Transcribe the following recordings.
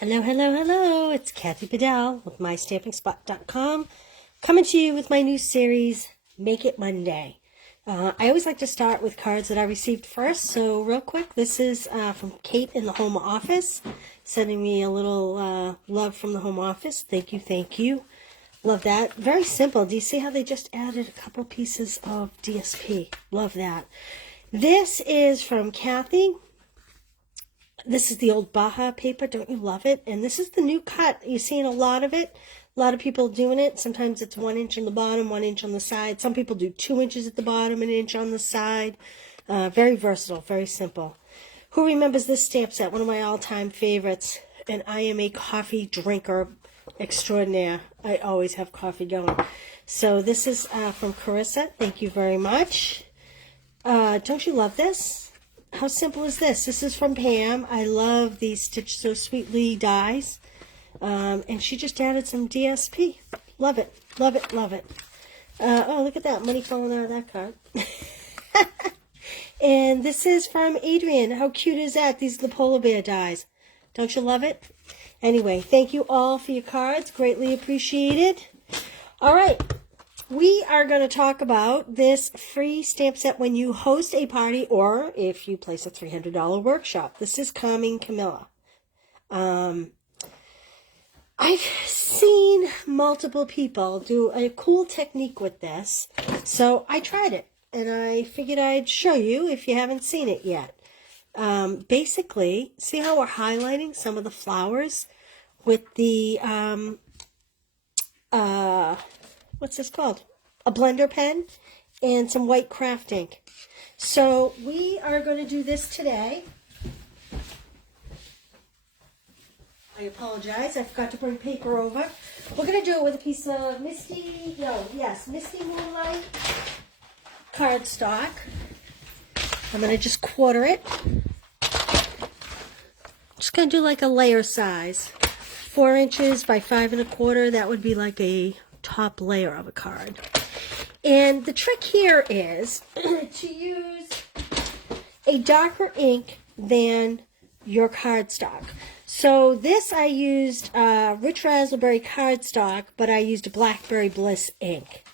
Hello, hello, hello. It's Kathy Bedell with MyStampingSpot.com coming to you with my new series, Make It Monday. I always like to start with cards that I received first. So real quick, this is from Kate in the home office, sending me a little love from the home office. Thank you, thank you. Love that. Very simple. Do you see how they just added a couple pieces of DSP? Love that. This is from Kathy. This is the old Baja paper. Don't you love it? And this is the new cut. You're seeing a lot of it. A lot of people doing it. Sometimes it's 1 inch on the bottom, 1 inch on the side. Some people do 2 inches at the bottom, 1 inch on the side. Very versatile, very simple. Who remembers this stamp set? One of my all-time favorites. And I am a coffee drinker extraordinaire. I always have coffee going. So this is from Carissa. Thank you very much. Don't you love this? How simple is this? This is from Pam. I love these Stitch So Sweetly dies. And she just added some DSP. Love it. Love it. Love it. Oh, look at that. Money falling out of that card. And this is from Adrian. How cute is that? These are the polar bear dies. Don't you love it? Anyway, thank you all for your cards. Greatly appreciated. All right. We are going to talk about this free stamp set when you host a party or if you place a $300 workshop. This is Calming Camilla. I've seen multiple people do a cool technique with this, so I tried it, and I figured I'd show you if you haven't seen it yet. Basically, see how we're highlighting some of the flowers with the what's this called? A blender pen and some white craft ink. So we are going to do this today. I apologize. I forgot to bring paper over. We're going to do it with a piece of Misty Moonlight cardstock. I'm going to just quarter it. Just going to do like a layer size. 4 inches by 5 1/4. That would be like a top layer of a card. And the trick here is to use a darker ink than your cardstock. So this I used Rich Raspberry cardstock, but I used a Blackberry Bliss ink.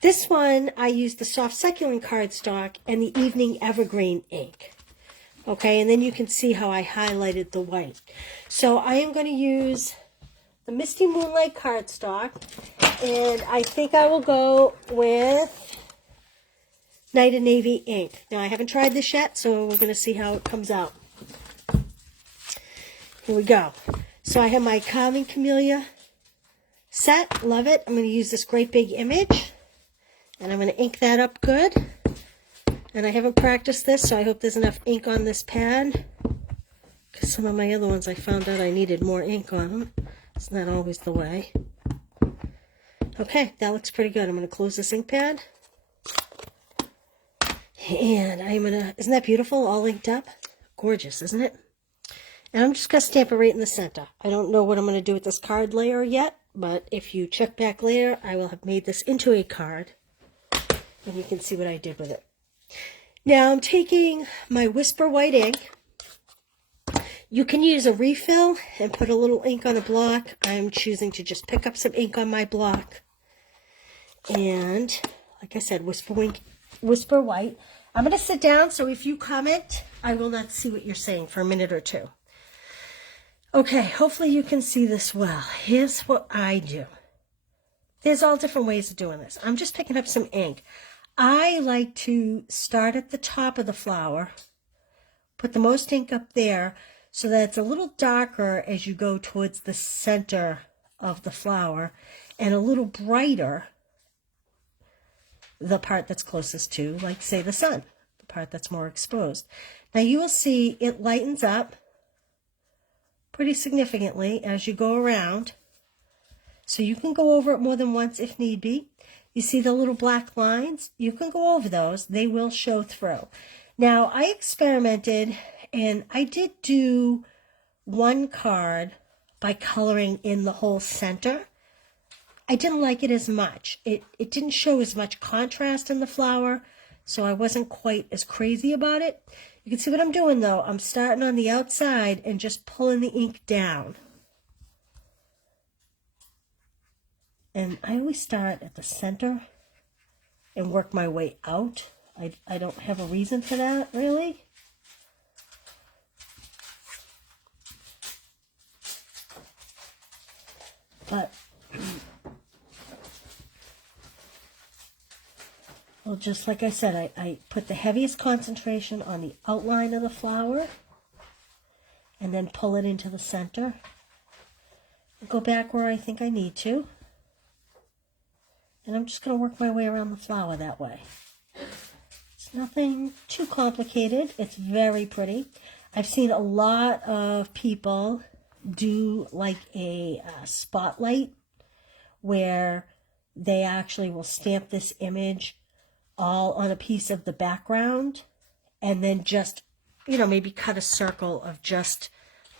This one I used the Soft Succulent cardstock and the Evening Evergreen ink. Okay, and then you can see how I highlighted the white. So I am going to use the Misty Moonlight cardstock, and I think I will go with Night and Navy ink. Now, I haven't tried this yet, so we're going to see how it comes out. Here we go. So I have my Calming Camelia set. Love it. I'm going to use this great big image, and I'm going to ink that up good. And I haven't practiced this, so I hope there's enough ink on this pad, because some of my other ones I found out I needed more ink on them. It's not always the way. Okay, that looks pretty good. I'm going to close this ink pad. And I'm going to, isn't that beautiful? All inked up? Gorgeous, isn't it? And I'm just going to stamp it right in the center. I don't know what I'm going to do with this card layer yet, but if you check back later, I will have made this into a card. And you can see what I did with it. Now I'm taking my Whisper White ink. You can use a refill and put a little ink on a block. I'm choosing to just pick up some ink on my block. And, like I said, Whisper White. I'm going to sit down, so if you comment, I will not see what you're saying for a minute or two. Okay, hopefully you can see this well. Here's what I do. There's all different ways of doing this. I'm just picking up some ink. I like to start at the top of the flower, put the most ink up there, so that it's a little darker as you go towards the center of the flower, and a little brighter the part that's closest to, like, say, the sun, the part that's more exposed. Now you will see it lightens up pretty significantly as you go around, so you can go over it more than once if need be. You see the little black lines? You can go over those. They will show through. Now, I experimented, and I did do one card by coloring in the whole center. I didn't like it as much. It didn't show as much contrast in the flower, so I wasn't quite as crazy about it. You can see what I'm doing though. I'm starting on the outside and just pulling the ink down. And I always start at the center and work my way out. I don't have a reason for that, really. But, well, just like I said, I put the heaviest concentration on the outline of the flower and then pull it into the center. Go back where I think I need to. And I'm just going to work my way around the flower that way. It's nothing too complicated. It's very pretty. I've seen a lot of people do like a spotlight where they actually will stamp this image all on a piece of the background and then just, you know, maybe cut a circle of just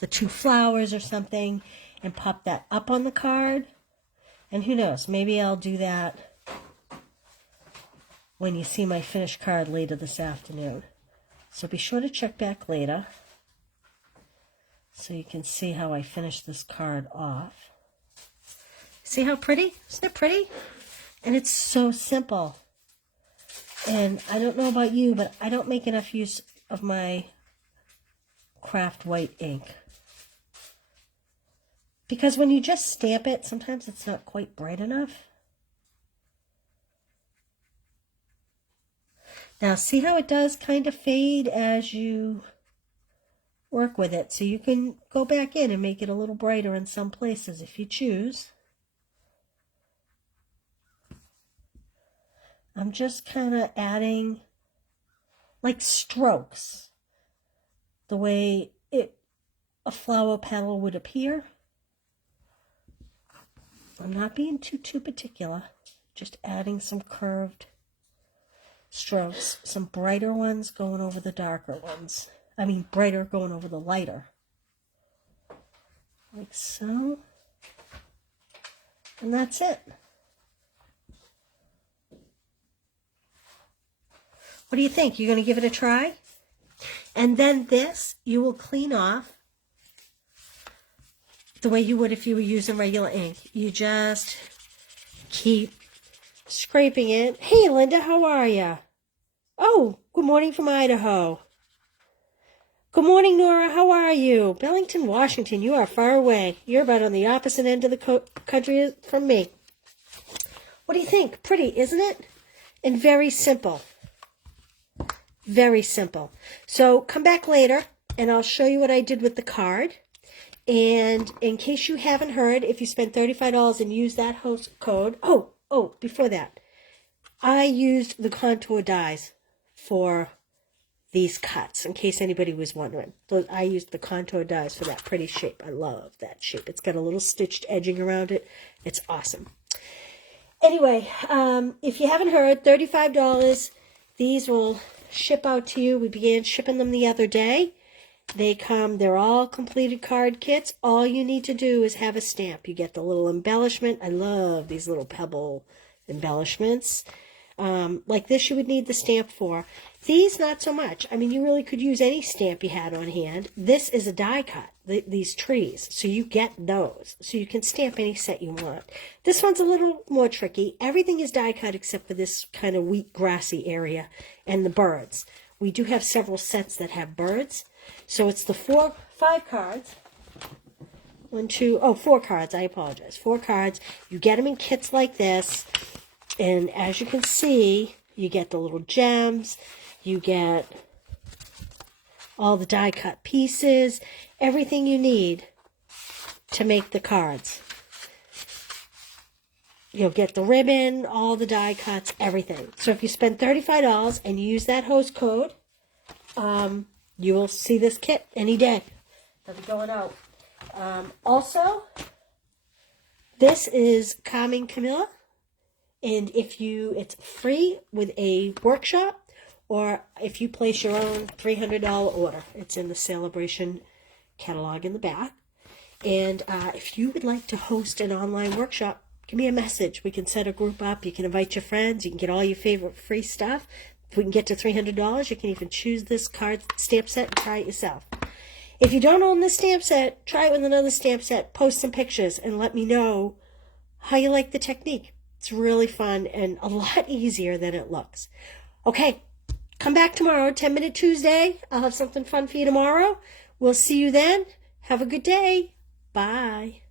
the two flowers or something and pop that up on the card. And who knows, maybe I'll do that when you see my finished card later this afternoon. So be sure to check back later so you can see how I finish this card off. See how pretty? Isn't it pretty? And it's so simple. And I don't know about you, but I don't make enough use of my craft white ink. Because when you just stamp it, sometimes it's not quite bright enough. Now, see how it does kind of fade as you work with it. So you can go back in and make it a little brighter in some places if you choose. I'm just kind of adding like strokes, the way a flower petal would appear. I'm not being too particular, just adding some curved strokes, some brighter ones going over the darker ones. I mean, brighter going over the lighter. Like so. And that's it. What do you think? You're going to give it a try? And then this, you will clean off the way you would if you were using regular ink. You just keep scraping it. Hey, Linda, how are you? Oh, good morning from Idaho. Good morning, Nora. How are you? Bellington, Washington. You are far away. You're about on the opposite end of the country from me. What do you think? Pretty, isn't it? And very simple. Very simple. So come back later, and I'll show you what I did with the card. And in case you haven't heard, if you spend $35 and use that host code, before that, I used the contour dies for these cuts, in case anybody was wondering. So I used the contour dies for that pretty shape. I love that shape. It's got a little stitched edging around it. It's awesome. Anyway, if you haven't heard, $35. These will ship out to you. We began shipping them the other day. They're all completed card kits. All you need to do is have a stamp. You get the little embellishment. I love these little pebble embellishments. Like this you would need the stamp for. These, not so much. I mean, you really could use any stamp you had on hand. This is a die cut, these trees. So you get those. So you can stamp any set you want. This one's a little more tricky. Everything is die cut except for this kind of wheat grassy area and the birds. We do have several sets that have birds. So it's the 5 cards. 4 cards. I apologize. 4 cards. You get them in kits like this. And as you can see, you get the little gems. You get all the die cut pieces. Everything you need to make the cards. You'll get the ribbon, all the die cuts, everything. So if you spend $35 and you use that host code, you will see this kit any day. They'll be going out. Also, this is Camelia, and it's free with a workshop, or if you place your own $300 order, it's in the Celebration catalog in the back. And if you would like to host an online workshop, give me a message. We can set a group up. You can invite your friends. You can get all your favorite free stuff. If we can get to $300, you can even choose this card stamp set and try it yourself. If you don't own this stamp set, try it with another stamp set, post some pictures, and let me know how you like the technique. It's really fun and a lot easier than it looks. Okay, come back tomorrow, 10-Minute Tuesday. I'll have something fun for you tomorrow. We'll see you then. Have a good day. Bye.